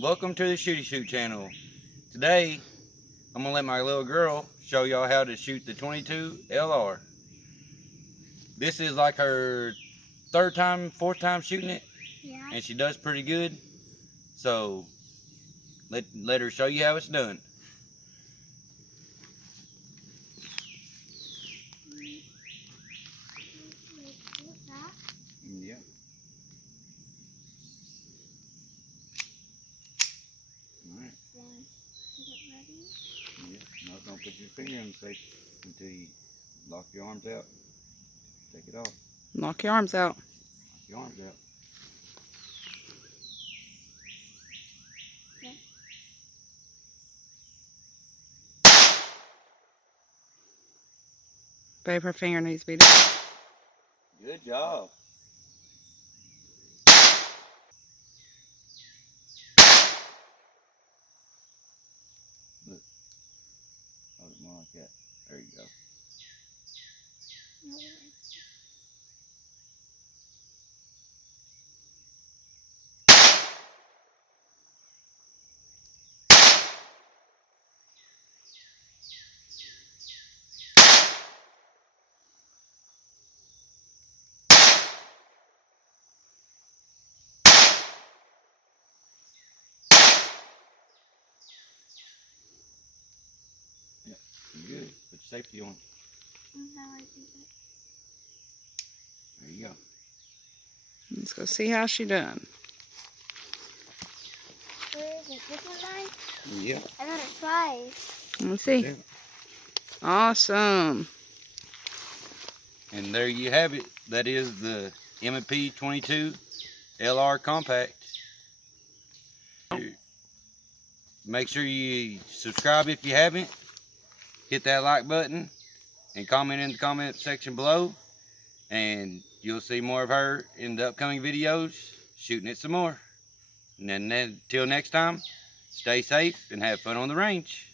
Welcome to the Shooty Shoot channel. Today, I'm gonna let my little girl show y'all how to shoot the 22 LR. This is like her fourth time shooting it. Yeah. And she does pretty good. So, let her show you how it's done. Yeah. Alright. Then is it ready? Yeah. No, don't put your finger in the safe until you lock your arms out. Take it off. Lock your arms out. Lock your arms out. Okay. Babe, her finger needs to be done. Good job. Look. Hold it more like that. There you go. No way. Yeah, you're good. Put your safety on. That's how I do it. There you go. Let's go see how she done. Where is it? This one mine? Yeah. I got it twice. Let me see. Yeah. Awesome. And there you have it. That is the M&P22 LR Compact. Make sure you subscribe if you haven't. Hit that like button and comment in the comment section below. And you'll see more of her in the upcoming videos, shooting it some more. And then until next time, stay safe and have fun on the range.